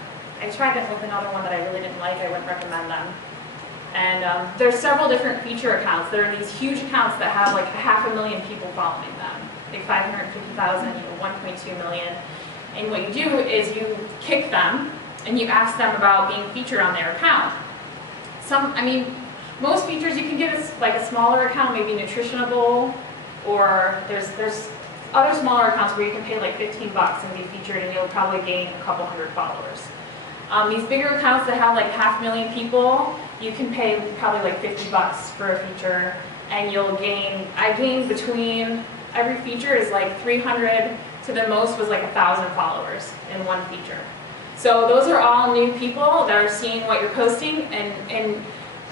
I tried them with another one that I really didn't like. I wouldn't recommend them. And there's several different feature accounts. There are these huge accounts that have like 500,000 people following them, like 550,000, 1.2 million. And what you do is you kick them and you ask them about being featured on their account. Most features you can get is like a smaller account, maybe Nutritionable, or there's other smaller accounts where you can pay like 15 bucks and be featured and you'll probably gain a couple hundred followers. These bigger accounts that have like 500,000 people, you can pay probably like 50 bucks for a feature and you'll gain, between, every feature is like 300 to the most was like 1,000 followers in one feature. So those are all new people that are seeing what you're posting, and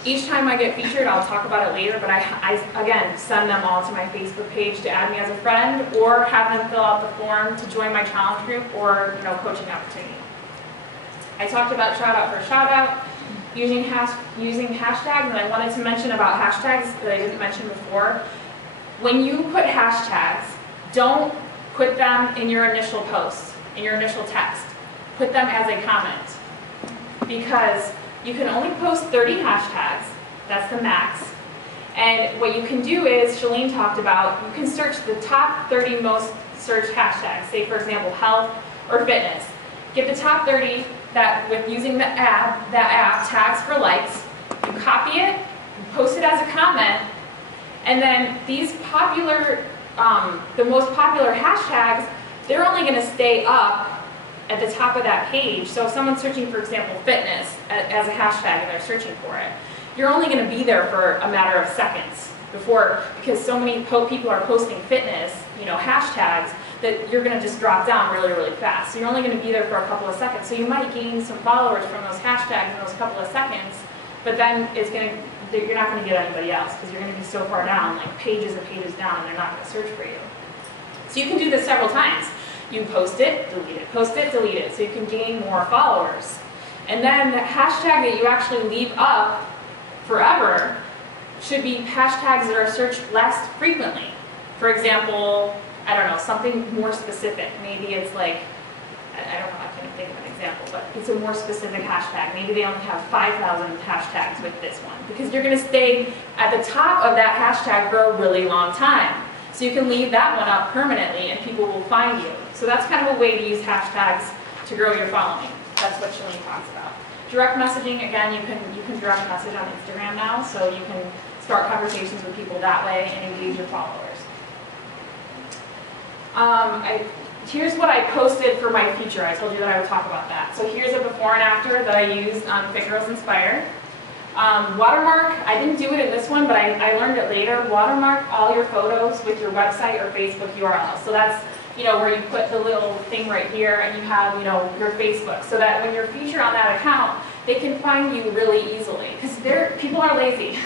each time I get featured, I'll talk about it later, but I again send them all to my Facebook page to add me as a friend or have them fill out the form to join my challenge group or coaching opportunity. I talked about shout out for shout out, using hashtags, and I wanted to mention about hashtags that I didn't mention before. When you put hashtags, don't put them in your initial post, in your initial text. Put them as a comment, because you can only post 30 hashtags, that's the max. And what you can do is, Shalene talked about, you can search the top 30 most searched hashtags, say for example health or fitness. Get the top 30 that, with using that app, tags for likes, you copy it, you post it as a comment, and then these popular, the most popular hashtags, they're only going to stay up at the top of that page. So if someone's searching, for example, fitness as a hashtag and they're searching for it, you're only going to be there for a matter of seconds because so many people are posting fitness, hashtags, that you're going to just drop down really, really fast. So you're only going to be there for a couple of seconds. So you might gain some followers from those hashtags in those couple of seconds, but then you're not going to get anybody else because you're going to be so far down, like pages and pages down, and they're not going to search for you. So you can do this several times. You post it, delete it, post it, delete it, so you can gain more followers. And then the hashtag that you actually leave up forever should be hashtags that are searched less frequently. For example, I don't know, something more specific. Maybe it's like, I don't know, I can't think of an example, but it's a more specific hashtag. Maybe they only have 5,000 hashtags with this one, because you're going to stay at the top of that hashtag for a really long time. So you can leave that one up permanently and people will find you. So that's kind of a way to use hashtags to grow your following. That's what Shalene talks about. Direct messaging, again, you can direct message on Instagram now, so you can start conversations with people that way and engage your followers. Here's what I posted for my feature. I told you that I would talk about that. So here's a before and after that I used on Fit Girls Inspire. Watermark, I didn't do it in this one, but I learned it later. Watermark all your photos with your website or Facebook URL. So that's where you put the little thing right here and you have your Facebook, so that when you're featured on that account, they can find you really easily, because people are lazy.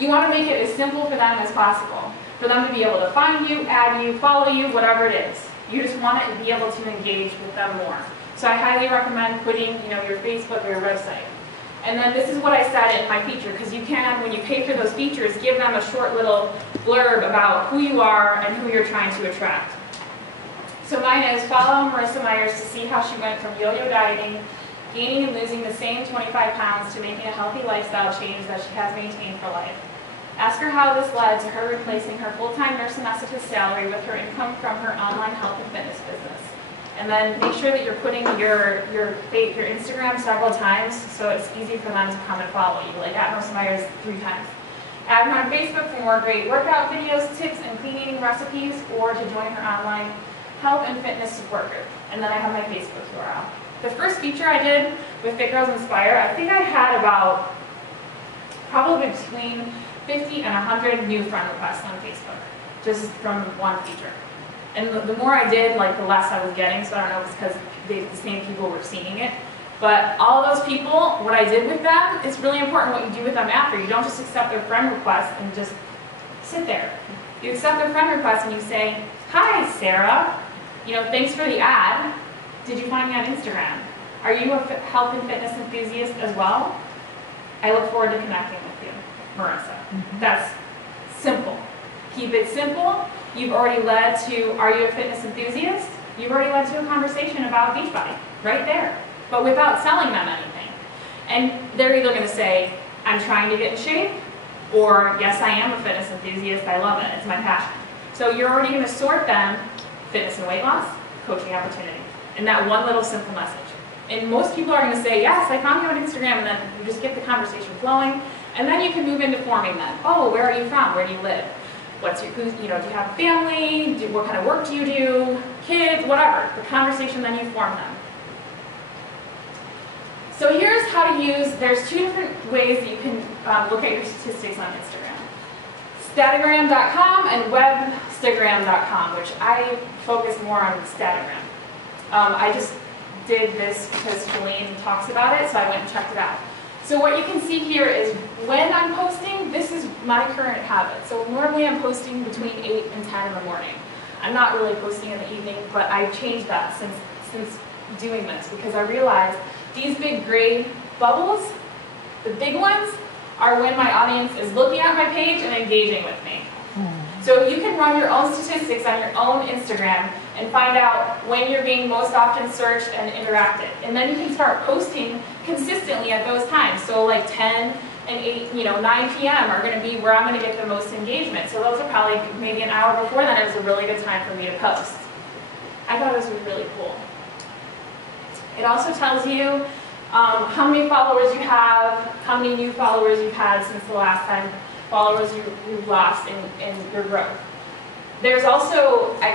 You want to make it as simple for them as possible, for them to be able to find you, add you, follow you, whatever it is. You just want to be able to engage with them more. So I highly recommend putting your Facebook or your website. And then this is what I said in my feature, because you can, when you pay for those features, give them a short little blurb about who you are and who you're trying to attract. So mine is, follow Marissa Myers to see how she went from yo-yo dieting, gaining and losing the same 25 pounds, to making a healthy lifestyle change that she has maintained for life. Ask her how this led to her replacing her full-time nurse anesthetist salary with her income from her online health and fitness business. And then make sure that you're putting your Instagram several times, so it's easy for them to come and follow you, like at Marissa Myers 3 times. Add her on Facebook for more great workout videos, tips, and clean eating recipes, or to join her online health and fitness support group. And then I have my Facebook URL. The first feature I did with Fit Girls Inspire, I think I had about probably between 50 and 100 new friend requests on Facebook, just from one feature. And the more I did, the less I was getting, so I don't know if it's because the same people were seeing it. But all of those people, what I did with them, it's really important what you do with them after. You don't just accept their friend request and just sit there. You accept their friend request and you say, hi, Sarah. Thanks for the ad. Did you find me on Instagram? Are you a health and fitness enthusiast as well? I look forward to connecting with you, Marissa. That's simple. Keep it simple. You've already led to, are you a fitness enthusiast? You've already led to a conversation about Beachbody, right there, but without selling them anything. And they're either going to say, I'm trying to get in shape, or yes, I am a fitness enthusiast, I love it, it's my passion. So you're already going to sort them, fitness and weight loss, coaching opportunity, in that one little simple message. And most people are going to say, yes, I found you on Instagram, and then you just get the conversation flowing, and then you can move into forming them. Oh, where are you from? Where do you live? What's your, do you have a family? What kind of work do you do? Kids? Whatever. The conversation, then you form them. So here's how to use, there's two different ways that you can look at your statistics on Instagram. Statagram.com and webstagram.com, which I focus more on Statagram. I just did this because Shalene talks about it, so I went and checked it out. So what you can see here is when I'm posting, this is my current habit. So normally I'm posting between 8 and 10 in the morning. I'm not really posting in the evening, but I changed that since doing this because I realized these big gray bubbles, the big ones, are when my audience is looking at my page and engaging with me. So you can run your own statistics on your own Instagram and find out when you're being most often searched and interacted. And then you can start posting consistently at those times. So like 10 and 8, 9 p.m. are going to be where I'm going to get the most engagement. So those are probably maybe an hour before then. It was a really good time for me to post. I thought this was really cool. It also tells you how many followers you have, how many new followers you've had since the last time, followers you've lost in your growth. There's also, I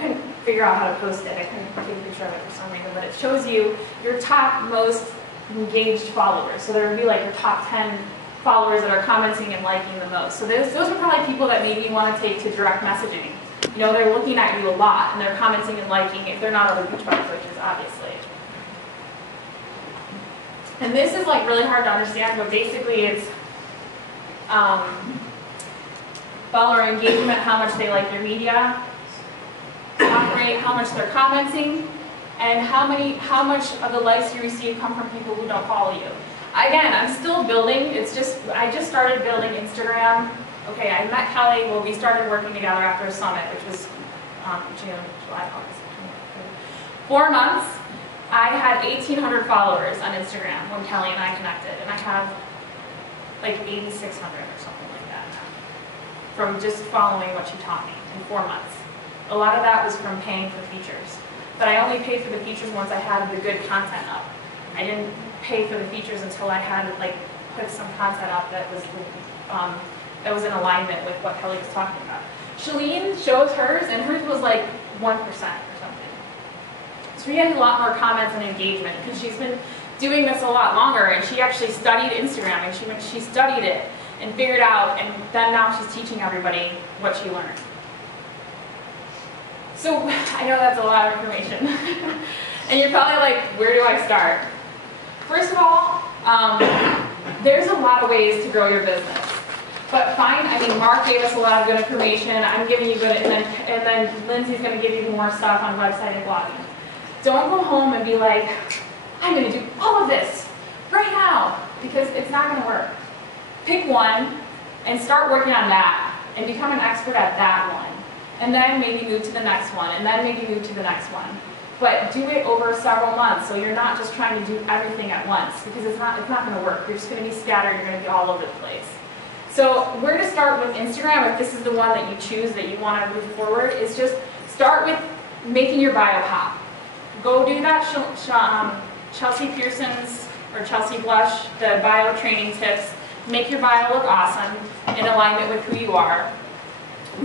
couldn't figure out how to post it. I couldn't take a picture of it for some reason, but it shows you your top most engaged followers. So there would be like your top 10 followers that are commenting and liking the most. So those are probably people that maybe you want to take to direct messaging. They're looking at you a lot and they're commenting and liking if they're not other Beachbody coaches, obviously. And this is like really hard to understand, but basically it's follower engagement, how much they like your media, top rate, how much they're commenting, and how much of the likes you receive come from people who don't follow you. Again, I'm still building. I just started building Instagram. Okay, I met Kelly. Well, we started working together after a summit, which was June, July, August, 4 months. I had 1,800 followers on Instagram when Kelly and I connected, and I have like 8,600 or something like that now, from just following what she taught me in 4 months. A lot of that was from paying for features, but I only paid for the features once I had the good content up. I didn't pay for the features until I had put some content up that was in alignment with what Kelly was talking about. Shalene shows hers, and hers was like 1% or something. So we had a lot more comments and engagement because she's been doing this a lot longer, and she actually studied Instagram, and she studied it and figured out, and then now she's teaching everybody what she learned. So I know that's a lot of information, and you're probably like, where do I start? First of all, there's a lot of ways to grow your business. But Mark gave us a lot of good information. I'm giving you good, and then Lindsay's going to give you more stuff on website and blogging. Don't go home and be like, I'm going to do all of this right now, because it's not going to work. Pick one and start working on that and become an expert at that one. And then maybe move to the next one, and then maybe move to the next one. But do it over several months, so you're not just trying to do everything at once, because it's not going to work. You're just going to be scattered. You're going to be all over the place. So where to start with Instagram, if this is the one that you choose that you want to move forward, is just start with making your bio pop. Go do that Chelsea Pearson's or Chelsea Blush, the bio training tips. Make your bio look awesome in alignment with who you are.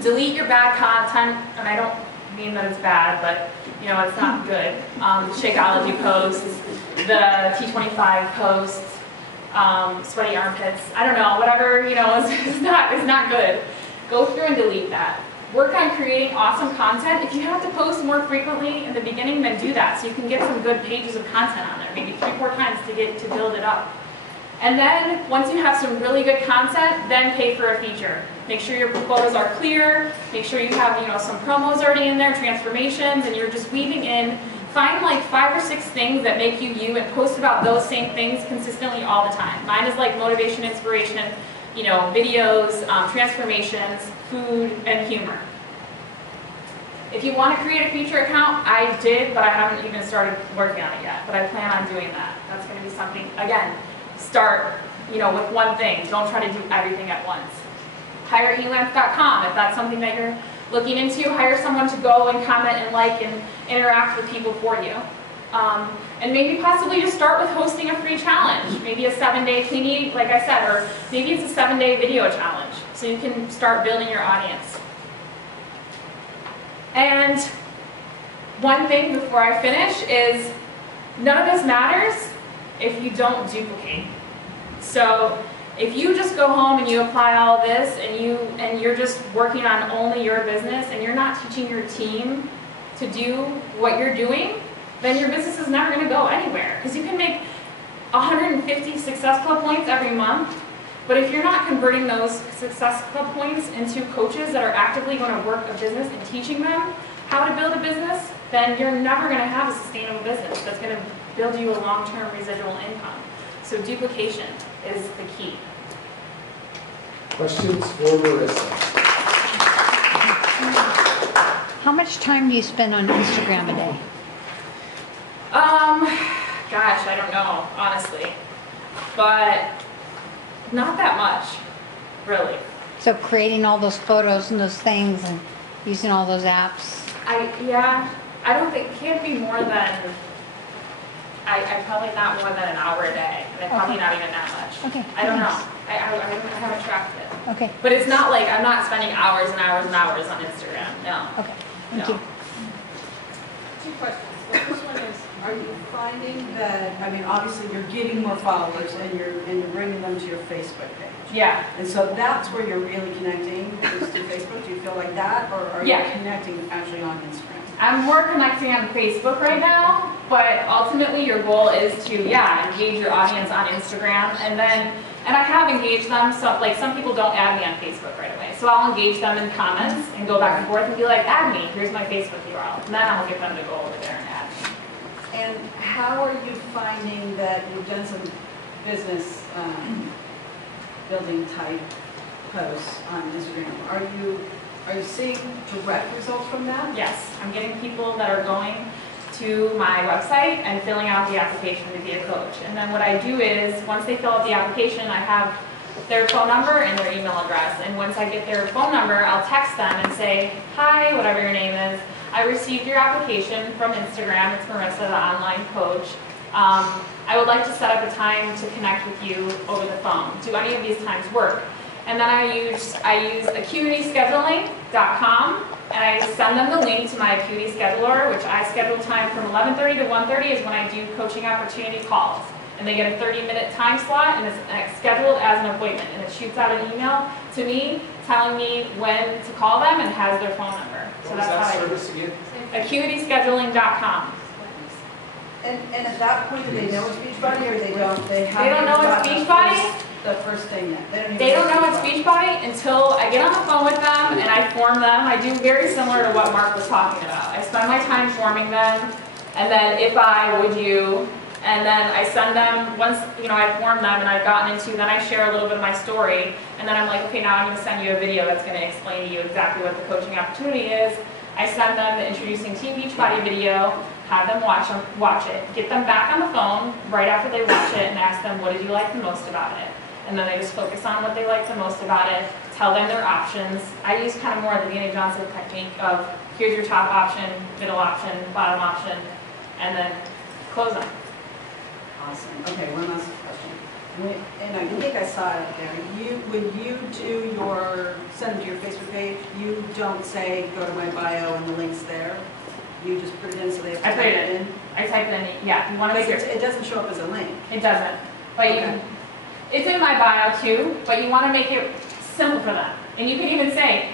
Delete your bad content, and I don't mean that it's bad, but it's not good. Shakeology posts, the T25 posts, sweaty armpits. I don't know, whatever is not good. Go through and delete that. Work on creating awesome content. If you have to post more frequently in the beginning, then do that, so you can get some good pages of content on there, maybe 3-4 times to build it up. And then once you have some really good content, then pay for a feature. Make sure your photos are clear. Make sure you have some promos already in there, transformations, and you're just weaving in. Find like 5 or 6 things that make you you, and post about those same things consistently all the time. Mine is like motivation, inspiration, videos, transformations, food, and humor. If you want to create a feature account, I did, but I haven't even started working on it yet. But I plan on doing that. That's going to be something, again, start with one thing. Don't try to do everything at once. HireElance.com, if that's something that you're looking into, hire someone to go and comment and like and interact with people for you. And maybe possibly just start with hosting a free challenge, maybe a 7-day cleaning, like I said, or maybe it's a 7-day video challenge, so you can start building your audience. And one thing before I finish is none of this matters if you don't duplicate. So if you just go home and you apply all of this and you're just working on only your business and you're not teaching your team to do what you're doing, then your business is never going to go anywhere. Because you can make 150 Success Club points every month, but if you're not converting those Success Club points into coaches that are actively going to work a business and teaching them how to build a business, then you're never going to have a sustainable business that's going to build you a long-term residual income. So duplication is the key. Questions for Marissa? How much time do you spend on Instagram a day? Gosh, I don't know, honestly. But not that much, really. So creating all those photos and those things and using all those apps? I don't think it can't be more than, I probably not more than an hour a day. And probably not even that much. Okay. I don't know. Nice. I haven't tracked it. Okay. But it's not like I'm not spending hours and hours and hours on Instagram. No. Okay. Thank No. you. Two questions. The first one is, are you finding that, I mean, obviously you're getting more followers and you're bringing them to your Facebook page. Yeah. And so that's where you're really connecting is to Facebook. Do you feel like that, or are you Yeah. connecting actually on Instagram? I'm more connecting on Facebook right now, but ultimately your goal is to, engage your audience on Instagram, and I have engaged them, so like some people don't add me on Facebook right away, so I'll engage them in comments and go back and forth and be like, add me, here's my Facebook URL, and then I'll get them to go over there and add me. And how are you finding that you've done some business building type posts on Instagram? Are you seeing direct results from that? Yes, I'm getting people that are going to my website and filling out the application to be a coach. And then what I do is, once they fill out the application, I have their phone number and their email address. And once I get their phone number, I'll text them and say, hi, whatever your name is, I received your application from Instagram. It's Marissa, the online coach. I would like to set up a time to connect with you over the phone. Do any of these times work? And then I use acuityscheduling.com, and I send them the link to my Acuity scheduler, which I schedule time from 11:30 to 1:30 is when I do coaching opportunity calls. And they get a 30-minute time slot, and it's scheduled as an appointment. And it shoots out an email to me telling me when to call them and has their phone number. What was that service again? acuityscheduling.com. And at that point, do they know it's Beachbody, or they don't? They don't know it's Beachbody? The first thing that They don't know it's Beachbody until I get on the phone with them and I form them. I do very similar to what Mark was talking about. I spend my time forming them, and then if I would you, and then I send them, once I form them and I've gotten into, then I share a little bit of my story, and then I'm like, okay, now I'm going to send you a video that's going to explain to you exactly what the coaching opportunity is. I send them the Introducing Team Beachbody video, have them watch it, get them back on the phone right after they watch it and ask them, what did you like the most about it? And then they just focus on what they like the most about it, tell them their options. I use kind of more of the Deanna Johnson technique of here's your top option, middle option, bottom option, and then close them. Awesome. Okay, one last question. And I think I saw it there. When you do send them to your Facebook page, you don't say go to my bio and the link's there. You just put it in so they have to type it in. I type it in. Yeah, you want to make It doesn't show up as a link. It doesn't. But Okay. it's in my bio too, but you want to make it simple for them. And you can even say,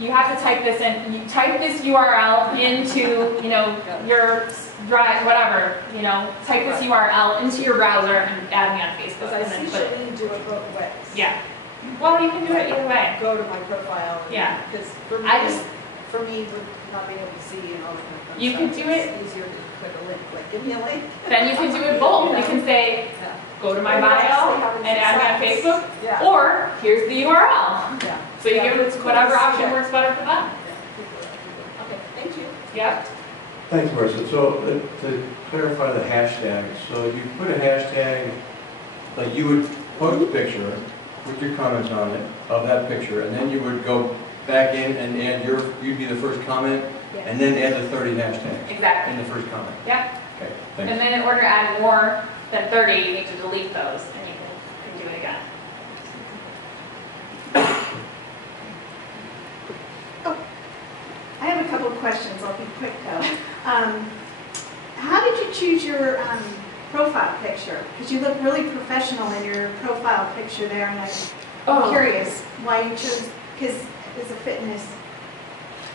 you have to type this in, you type this URL into, your drive, whatever, type this URL into your browser and add me on Facebook. Because I and see then put it. Shalene do it both ways. Yeah. Well, you can do it either way. Go to my profile. Yeah. Because for me, with not being able to see and all that kind of stuff, You can do it. It's easier to click a link. Like, give me a link. Then you can do it both. You can say, Yeah. go to my bio and add me on Facebook, Yeah. or here's the URL. Yeah. So you Yeah, give but it's it cool whatever to see option that. works better for them. Okay, thank you. Yep. Thanks, Marissa. So to clarify the hashtag, so you put a hashtag, like you would post a picture with your comments on it, of that picture, and then you would go back in and add you'd be the first comment, and then add the 30 hashtags Exactly. in the first comment. Yep. Okay, And thanks. then in order to add more than 30, you need to delete those, and you can do it again. I have a couple of questions, I'll be quick though. How did you choose your profile picture? Because you look really professional in your profile picture there, and I'm curious why you chose, because it's a fitness.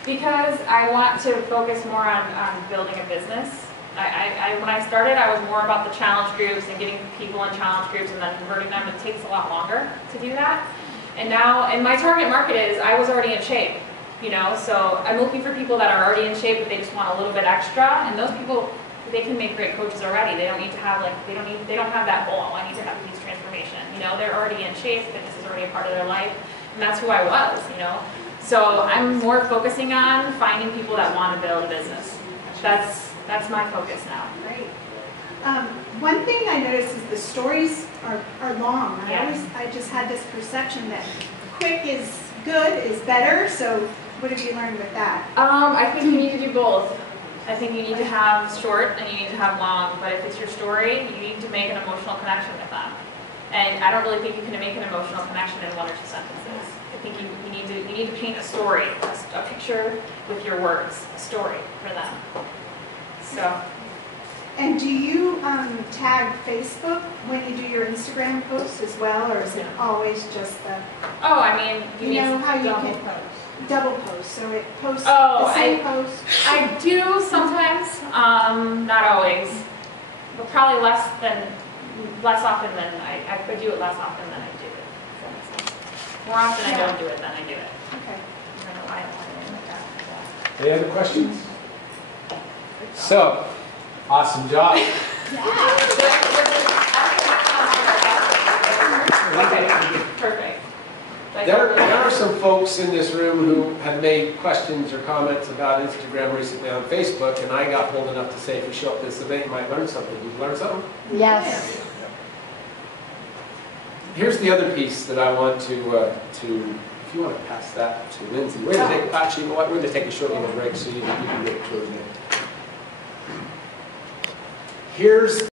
Because I want to focus more on building a business. When I started, I was more about the challenge groups and getting people in challenge groups and then converting them. It takes a lot longer to do that. And now, and my target market is, I was already in shape, you know, so I'm looking for people that are already in shape, but they just want a little bit extra. And those people, they can make great coaches already. They don't need to have they don't have that goal. I need to have a huge transformation. You know, they're already in shape. Fitness is already a part of their life, and that's who I was. You know, so I'm more focusing on finding people that want to build a business. That's my focus now. Great. One thing I noticed is the stories are long. Yeah. I just had this perception that quick is good, is better, so what have you learned with that? I think you need to do both. I think you need to have short and you need to have long, but if it's your story, you need to make an emotional connection with them. And I don't really think you can make an emotional connection in 1 or 2 sentences. I think you need to paint a story, a picture with your words, a story for them. So. And do you tag Facebook when you do your Instagram posts as well, or is it always just the Oh, I mean, you know how you double can post. double post, so it posts Oh, the same post? I do sometimes, not always, but probably less often than I do it less often than I do it. If that makes sense. More often I don't do it than I do it. Okay. I don't know why I don't want to like that. Any other questions? So, awesome job. Okay, perfect. There are some folks in this room who have made questions or comments about Instagram recently on Facebook, and I got bold enough to say, if you show up to this event, you might learn something. Did you learn something? Yes. Here's the other piece that I want to if you want to pass that to Lindsay. We're going to take, actually, you know what? We're going to take a short little break so you can get it to her. Here's